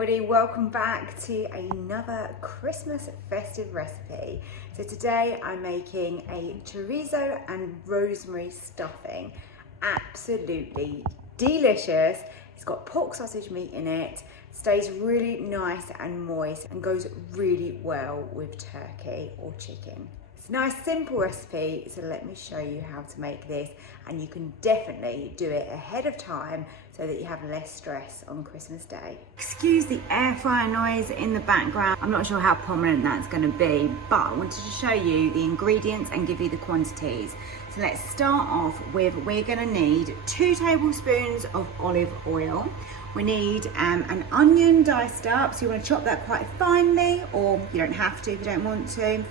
everybody, welcome back to another Christmas festive recipe. So today I'm making a chorizo and rosemary stuffing. Absolutely delicious. It's got pork sausage meat in it, stays really nice and moist and goes really well with turkey or chicken. It's a nice simple recipe, so let me show you how to make this, and you can definitely do it ahead of time so that you have less stress on Christmas Day. Excuse the air fryer noise in the background. I'm not sure how prominent that's going to be, but I wanted to show you the ingredients and give you the quantities. So let's start off with, we're going to need 2 tablespoons of olive oil. We need an onion diced up, so you want to chop that quite finely, or you don't have to if you don't want to.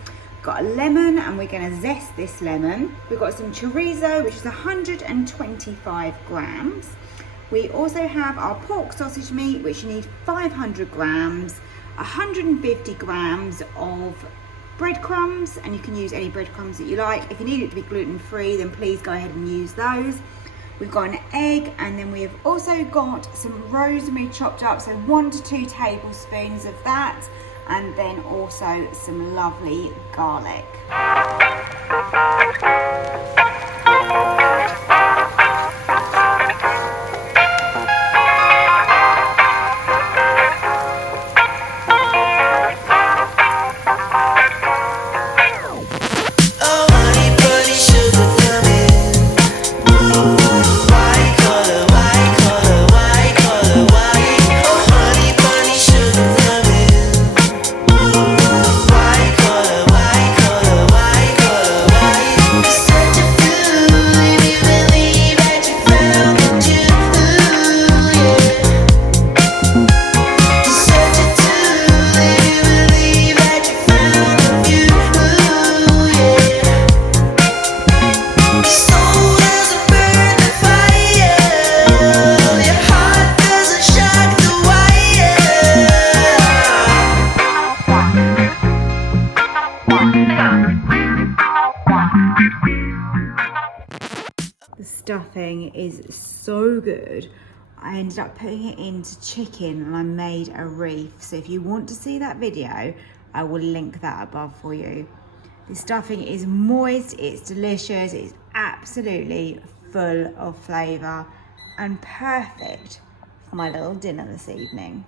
Got a lemon, and we're going to zest this lemon. We've got some chorizo, which is 125 grams. We also have our pork sausage meat, which you need 500 grams, 150 grams of breadcrumbs, and you can use any breadcrumbs that you like. If you need it to be gluten-free, then please go ahead and use those. We've got an egg, and then we've also got some rosemary chopped up, so 1 to 2 tablespoons of that, and then also some lovely garlic. The stuffing is so good. I ended up putting it into chicken and I made a reef. So if you want to see that video, I will link that above for you. The stuffing is moist, it's delicious, it's absolutely full of flavour and perfect for my little dinner this evening.